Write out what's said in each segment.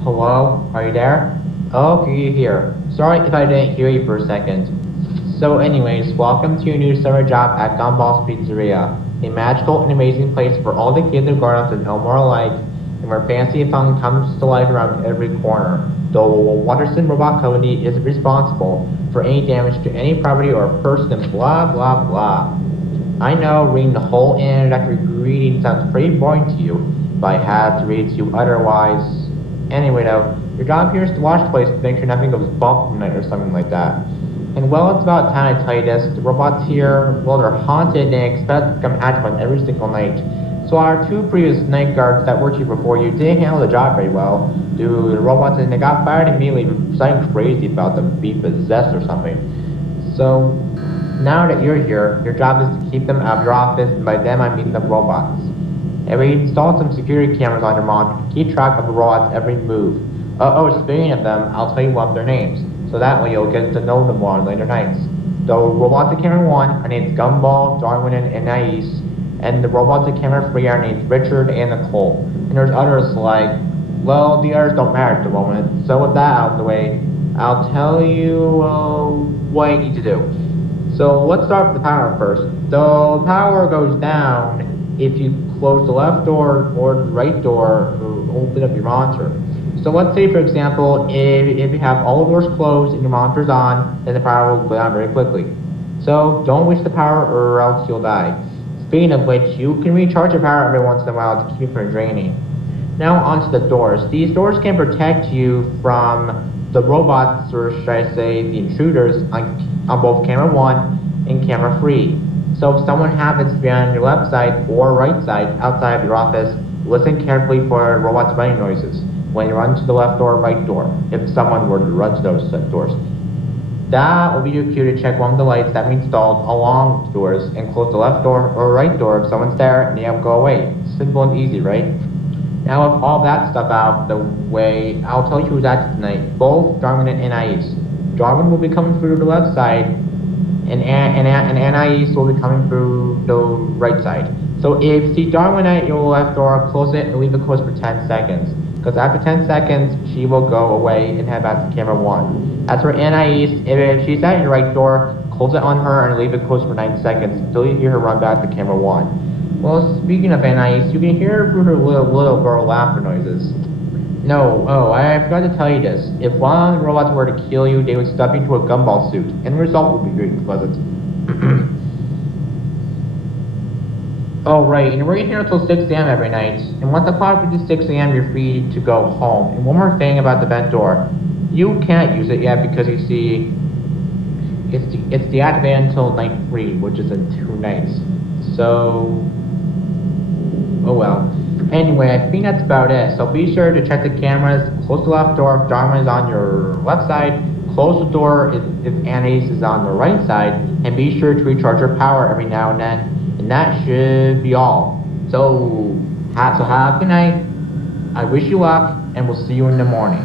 Hello, are you there? Okay, you're here. Sorry if I didn't hear you for a second. So anyways, welcome to your new summer job at Gumball's Pizzeria, a magical and amazing place for all the kids and grown-ups to know more alike, and where fancy and fun comes to life around every corner. The Watterson Robot Company is responsible for any damage to any property or person, blah blah blah. I know reading the whole introductory greeting sounds pretty boring to you, but I have to read it to you otherwise. Anyway, though, your job here is to watch the place to make sure nothing goes bump tonight or something like that. And well, it's about time I tell you this. The robots here, well, they're haunted and expect to come at you on every single night. So our two previous night guards that worked here before you didn't handle the job very well. The robots and they got fired immediately, something crazy about them being possessed or something. So now that you're here, your job is to keep them out of your office, and by them I mean the robots. And we installed some security cameras on your monitor to keep track of the robots' every move. Speaking of them, I'll tell you one of their names, so that way you'll get to know them more on later nights. The robots at camera 1 are named Gumball, Darwin, and Nais, and the robots at camera 3 are named Richard and Nicole. And there's others like, well, the others don't matter at the moment. So with that out of the way, I'll tell you what you need to do. So let's start with the power first. The power goes down if you close the left door or the right door or open up your monitor. So let's say, for example, if you have all the doors closed and your monitor's on, then the power will go down very quickly. So don't waste the power or else you'll die. Speaking of which, you can recharge your power every once in a while to keep it from draining. Now onto the doors. These doors can protect you from the robots, or should I say the intruders, on both camera 1 and camera 3. So if someone happens to be on your left side or right side outside of your office, listen carefully for robots' running noises when you run to the left or right door, if someone were to run to those doors. That will be your cue to check one of the lights that we installed along with the doors and close the left door or right door if someone's there and they will go away. Simple and easy, right? Now with all that stuff out of the way, I'll tell you who's active tonight. Both Darwin and Anais. Darwin will be coming through the left side, and Anais will be coming through the right side. So if you see Darwin at your left door, close it and leave it closed for 10 seconds. Because after 10 seconds, she will go away and head back to camera 1. As for Anais, if she's at your right door, close it on her and leave it closed for 9 seconds until you hear her run back to camera 1. Well, speaking of Anais, you can hear her through her little girl laughter noises. No, I forgot to tell you this. If one of the robots were to kill you, they would stuff you into a gumball suit, and the result would be very pleasant. Oh, right, and we're here until 6 a.m. every night, and once the clock reaches 6 a.m., you're free to go home. And one more thing about the vent door. You can't use it yet because you see, it's deactivated until night 3, which is in 2 nights. So, oh well. Anyway, I think that's about it. So be sure to check the cameras, close the left door if Darwin is on your left side, close the door if Anais is on the right side, and be sure to recharge your power every now and then. And that should be all. So have a good night. I wish you luck, and we'll see you in the morning.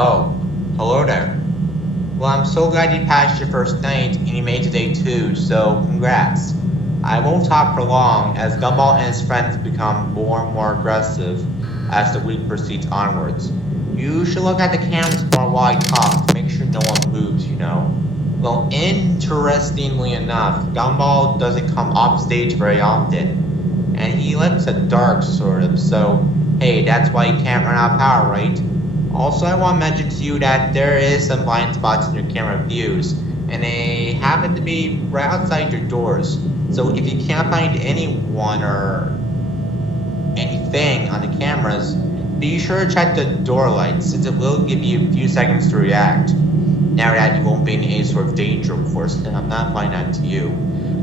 Oh, hello there. Well, I'm so glad you passed your first night and you made today too, so congrats. I won't talk for long as Gumball and his friends become more and more aggressive as the week proceeds onwards. You should look at the cameras more while I talk to make sure no one moves. Well, interestingly enough, Gumball doesn't come off stage very often, and he likes the dark sort of, so hey, that's why you can't run out of power, right? Also, I want to mention to you that there is some blind spots in your camera views, and they happen to be right outside your doors. So if you can't find anyone or anything on the cameras, be sure to check the door lights, since it will give you a few seconds to react. Now that you won't be in any sort of danger, of course, and I'm not applying that to you.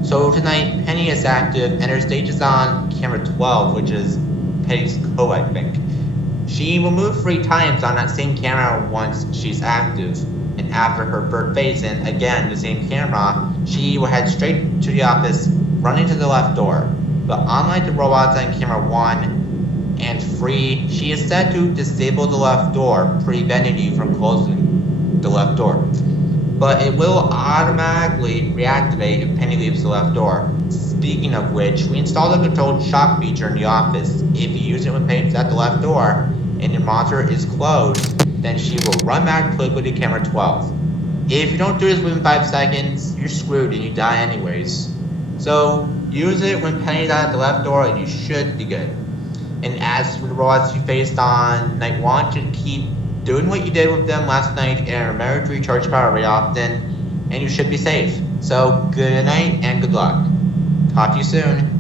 So tonight, Penny is active, and her stage is on camera 12, which is Penny's code, I think. She will move 3 times on that same camera once she's active, and after her third phase in, again, the same camera, she will head straight to the office, running to the left door. But unlike the robots on camera 1 and 3, she is set to disable the left door, preventing you from closing the left door. But it will automatically reactivate if Penny leaves the left door. Speaking of which, we installed a controlled shock feature in the office. If you use it when Penny's at the left door, and your monitor is closed, then she will run back quickly to camera 12. If you don't do this within 5 seconds, you're screwed and you die anyways. So, use it when Penny's at the left door and you should be good. And as for the robots you faced on night 1, to keep doing what you did with them last night and remember to recharge power very often, and you should be safe. So, good night and good luck. Talk to you soon.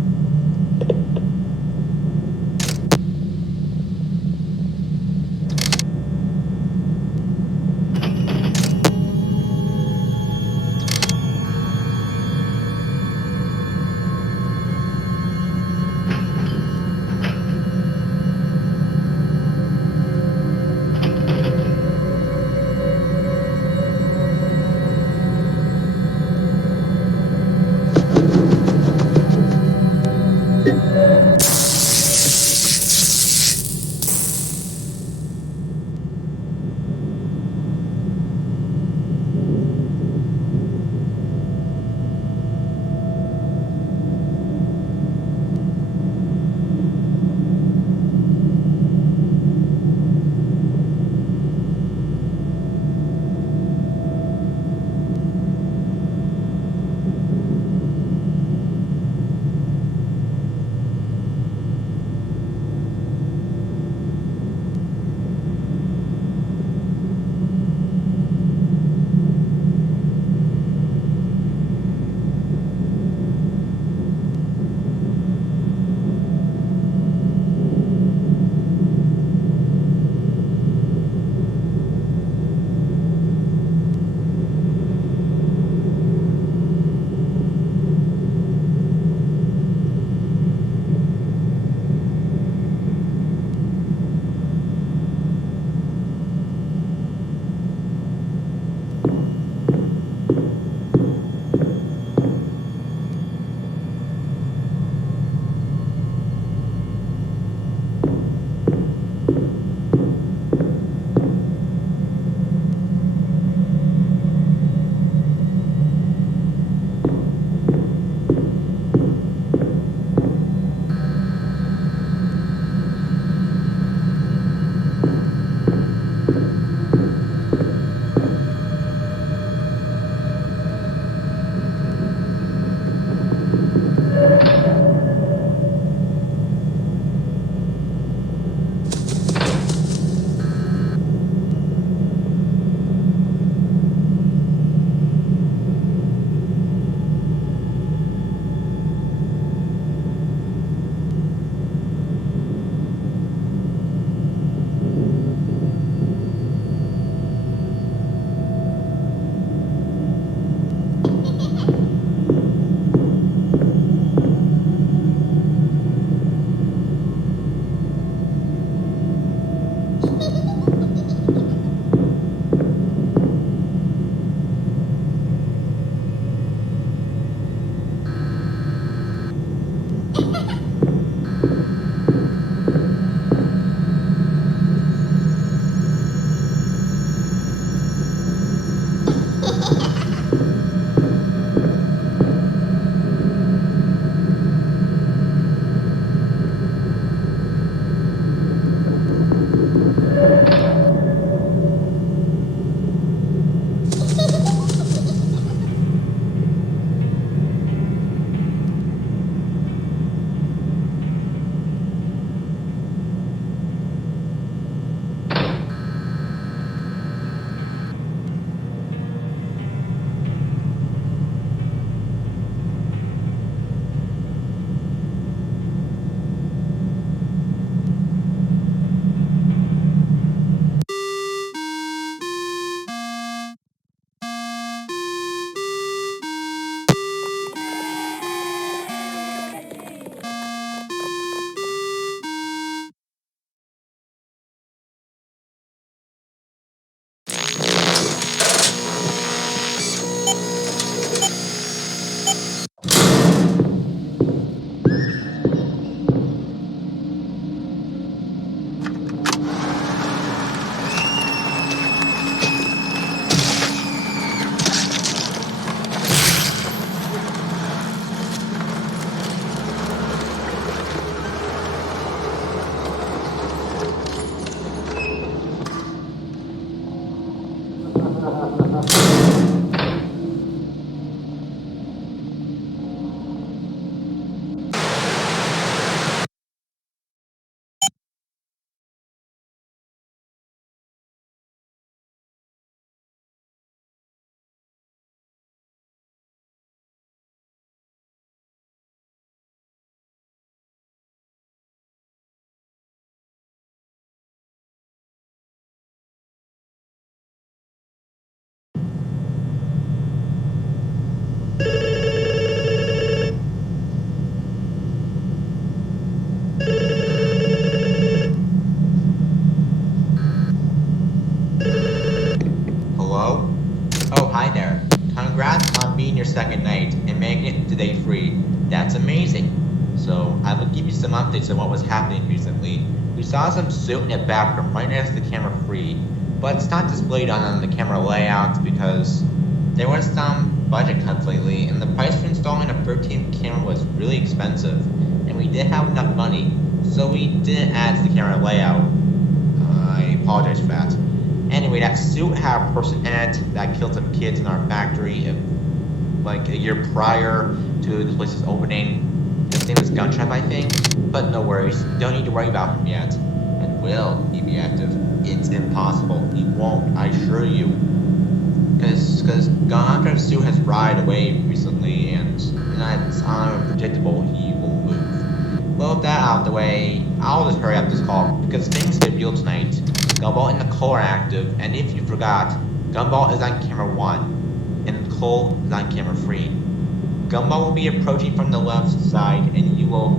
hi there. Congrats on being your second night and making it to day 3. That's amazing. So, I will give you some updates on what was happening recently. We saw some suit in the background right next to camera 3, but it's not displayed on the camera layout because there was some budget cuts lately, and the price for installing a 13th camera was really expensive, and we didn't have enough money, so we didn't add to the camera layout. I apologize for that. Anyway, that suit had a person in it that killed some kids in our factory like a year prior to the place's opening. His name was Guntrap, I think. But no worries, don't need to worry about him yet. And will he be active? It's impossible. He won't, I assure you. Because Guntrap's suit has ride away recently, and it's unpredictable he will move. Well, with that out of the way, I'll just hurry up this call, because things get real tonight. Gumball and Nicole are active, and if you forgot, Gumball is on camera 1, and Nicole is on camera 3. Gumball will be approaching from the left side, and you will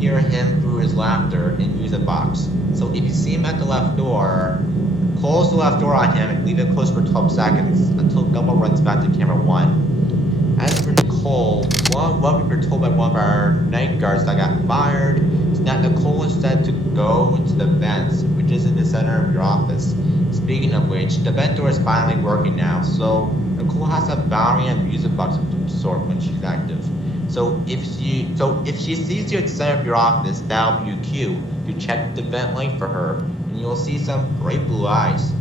hear him through his laughter in music box. So if you see him at the left door, close the left door on him and leave it closed for 12 seconds until Gumball runs back to camera 1. As for Nicole, what we were told by one of our night guards that got fired is that Nicole is said to go into the vents, which is in the center of your office. Speaking of which, the vent door is finally working now, so Nicole has a battery and music box of some sort when she's active. So if she sees you at the center of your office, that'll be your cue to check the vent light for her, and you'll see some bright blue eyes.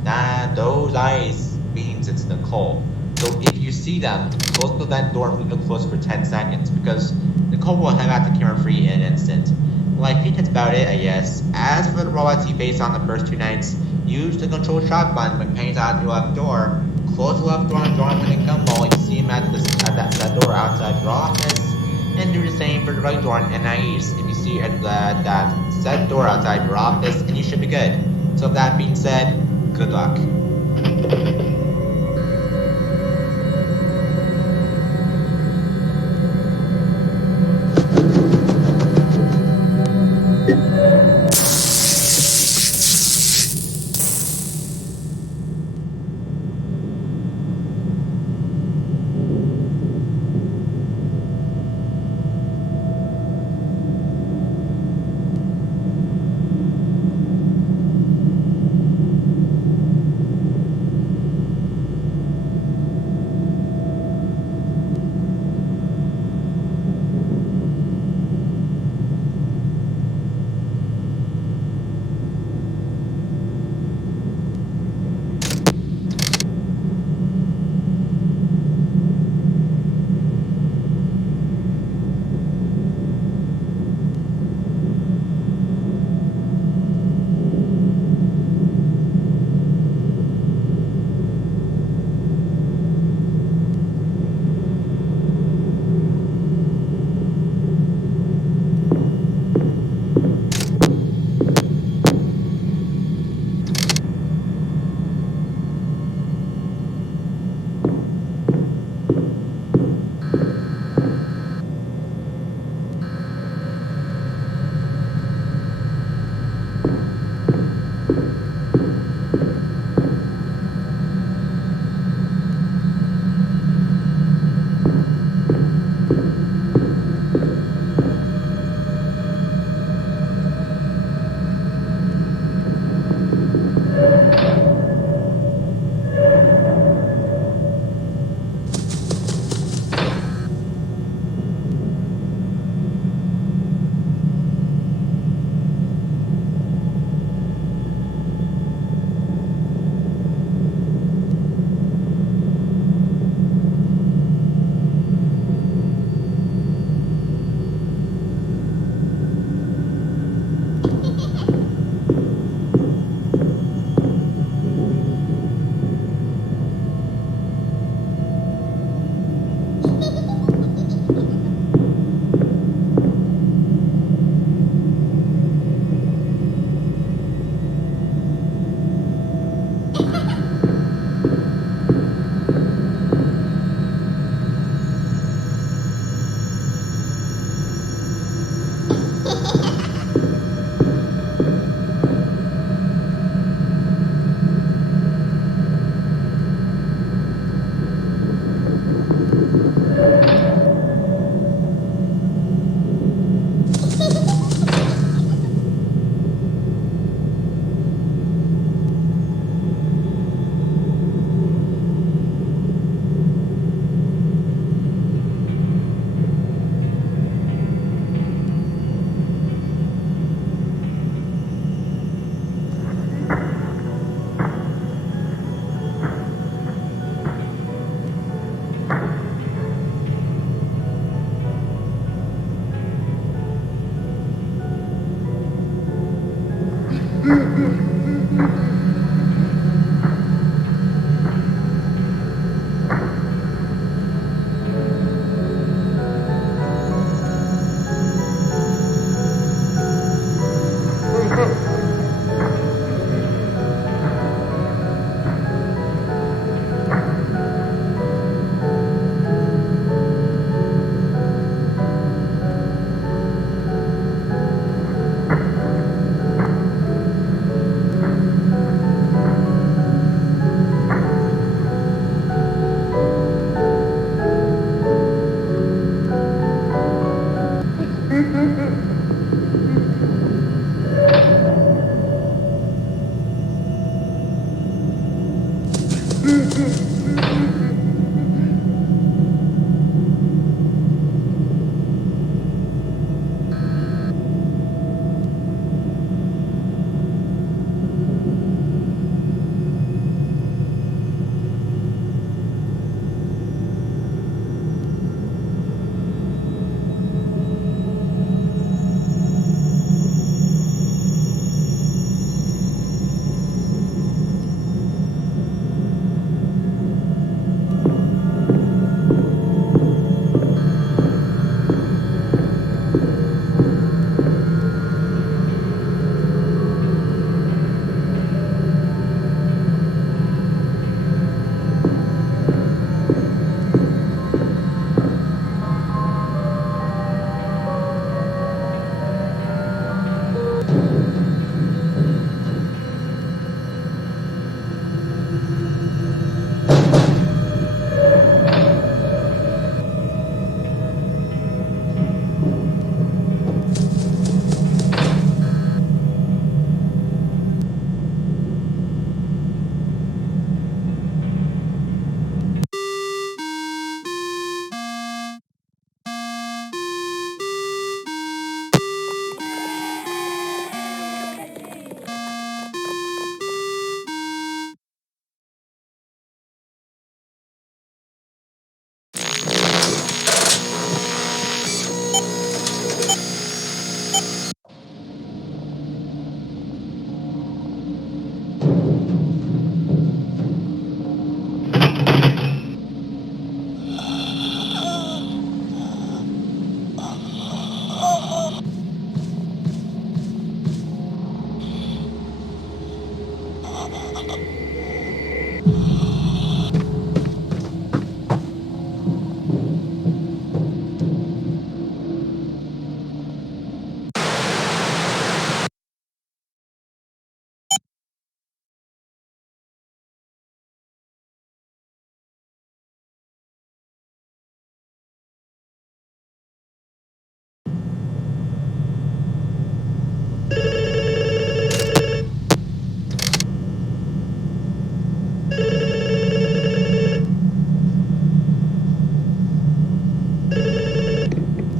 Those eyes means it's Nicole. So if you see them, close the vent door and leave it closed for 10 seconds, because Nicole will head out to camera 3 in an instant. Well, I think that's about it, I guess. As for the robots you faced on the first 2 nights, use the control shotgun when Penny's out your left door. Close the left door and draw him in a Gumball if you see him at that door outside your office. And do the same for the right door on NIEs if you see at that set door outside your office, and you should be good. So with that being said, good luck.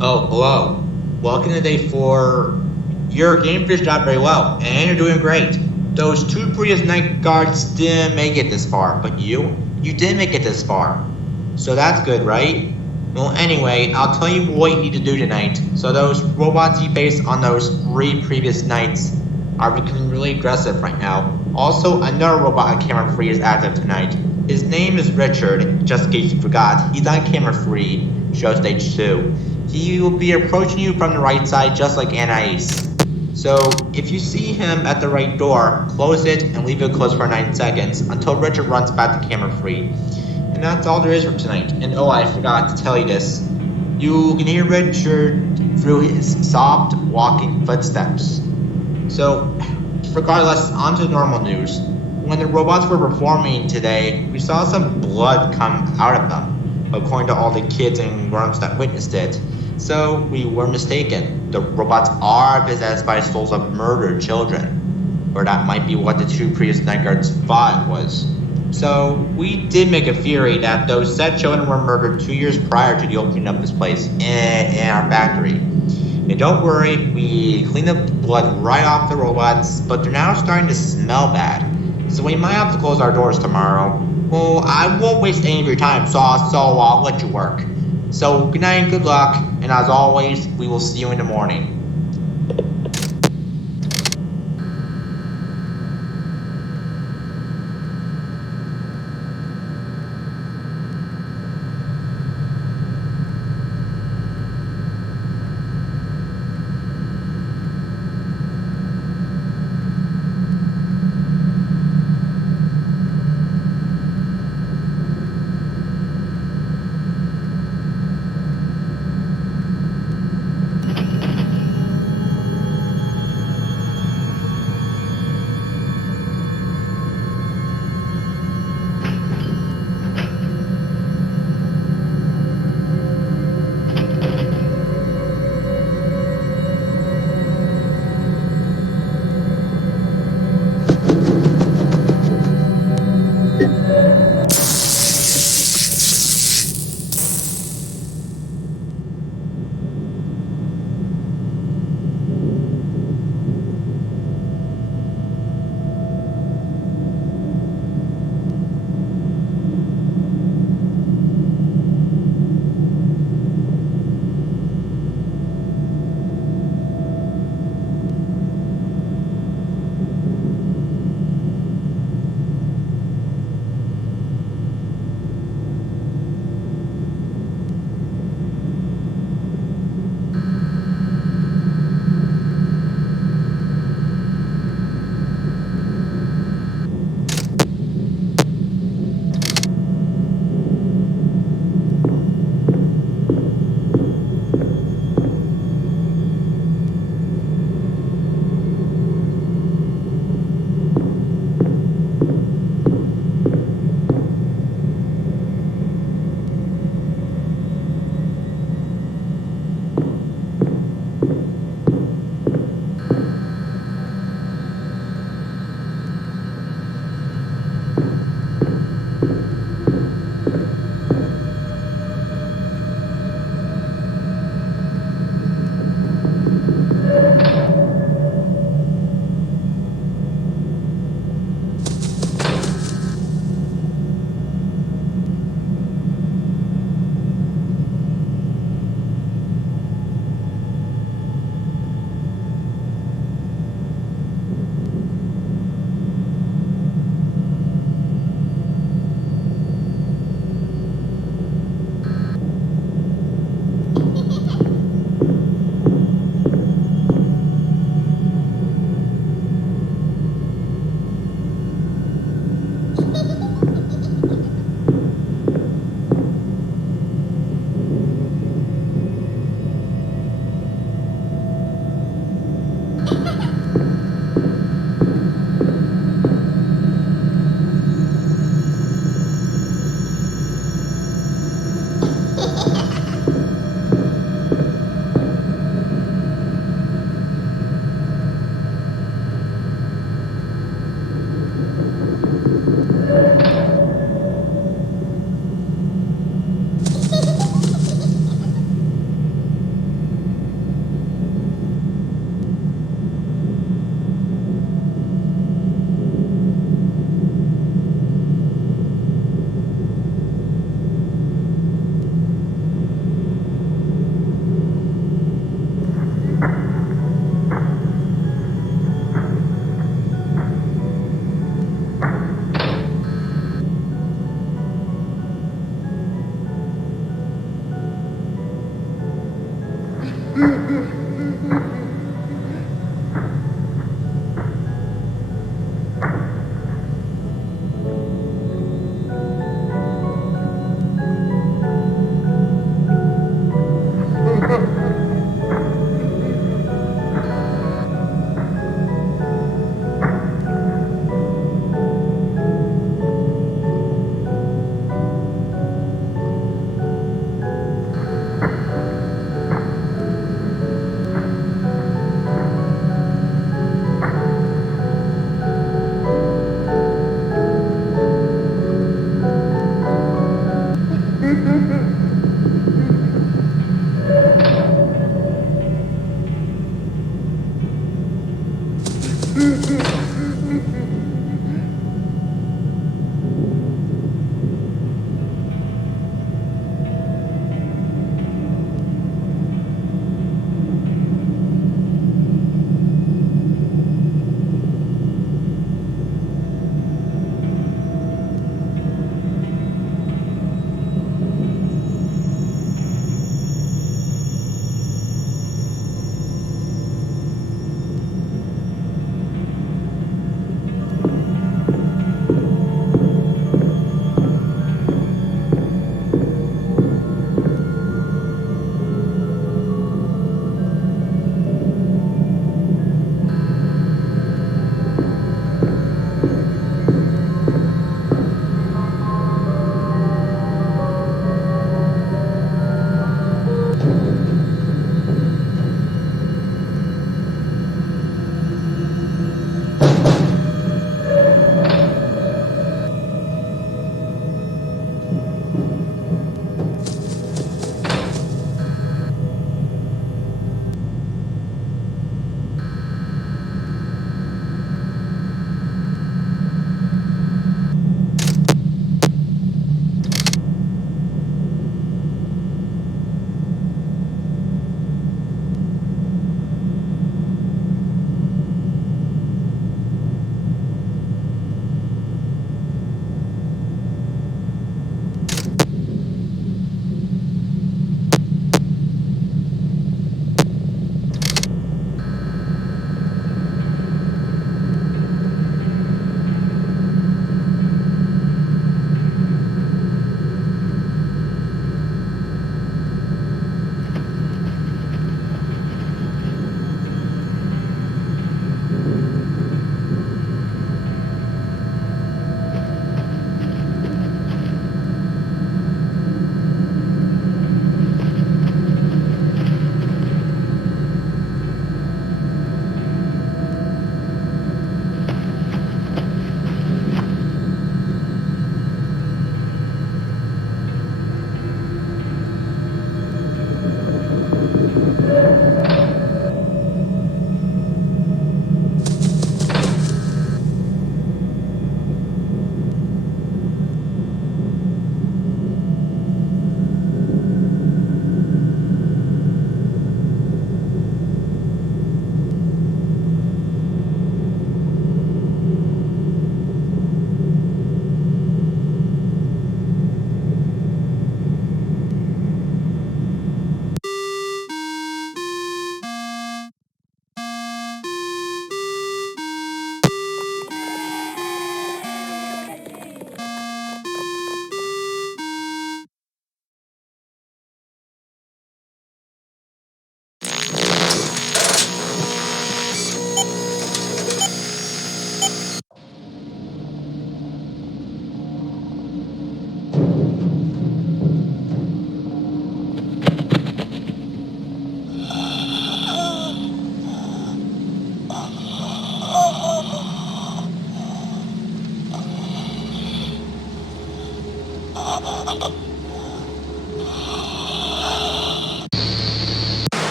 Oh, hello. Welcome to day 4. Your game finished out very well, and you're doing great. Those two previous night guards didn't make it this far, but you did make it this far. So that's good, right? Well, anyway, I'll tell you what you need to do tonight. So those robots you faced on those 3 previous nights are becoming really aggressive right now. Also, another robot on camera free is active tonight. His name is Richard, just in case you forgot. He's on camera free, show stage 2. He will be approaching you from the right side just like Anais. So, if you see him at the right door, close it and leave it closed for 9 seconds until Richard runs back to camera free. And that's all there is for tonight. And oh, I forgot to tell you this. You can hear Richard through his soft walking footsteps. So, regardless, on to normal news. When the robots were performing today, we saw some blood come out of them, according to all the kids and grown-ups that witnessed it. So, we were mistaken. The robots are possessed by souls of murdered children. Or that might be what the 2 previous night guards thought it was. So, we did make a theory that those said children were murdered 2 years prior to the opening of this place in our factory. And don't worry, we cleaned up the blood right off the robots, but they're now starting to smell bad. So we might have to close our doors tomorrow. Well, I won't waste any of your time, so I'll let you work. So good night and good luck, and as always, we will see you in the morning.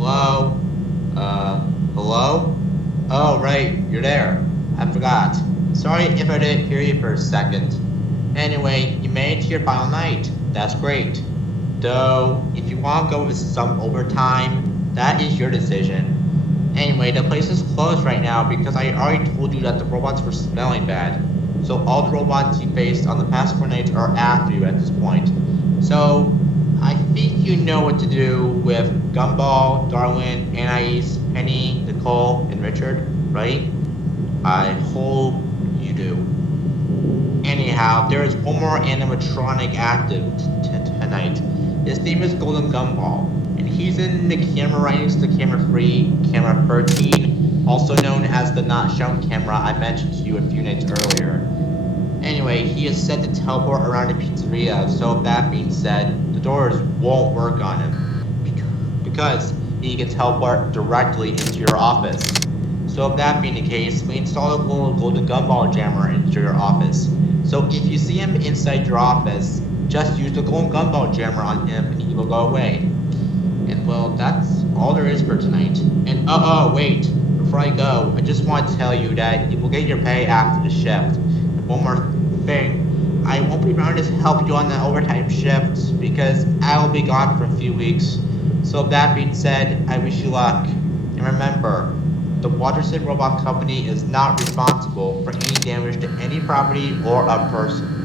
Hello? Hello? Oh, right, you're there. I forgot. Sorry if I didn't hear you for a second. Anyway, you made it to your final night. That's great. Though, if you want to go with some overtime, that is your decision. Anyway, the place is closed right now because I already told you that the robots were smelling bad. So all the robots you faced on the past 4 nights are after you at this point. So, I think you know what to do with Gumball, Darwin, Anais, Penny, Nicole, and Richard, right? I hope you do. Anyhow, there is one more animatronic active tonight. His name is Golden Gumball, and he's in the camera right next to the camera 3, camera 13, also known as the not shown camera I mentioned to you a few minutes earlier. Anyway, he is set to teleport around the pizzeria, so with that being said, the doors won't work on him because he can teleport directly into your office. So if that being the case, we install a little golden gumball jammer into your office. So if you see him inside your office, just use the golden gumball jammer on him and he will go away. And well, that's all there is for tonight. And wait, before I go, I just want to tell you that you will get your pay after the shift. And one more thing, I won't be around to help you on the overtime shift because I will be gone for a few weeks. So that being said, I wish you luck. And remember, the Waterson Robot Company is not responsible for any damage to any property or a person.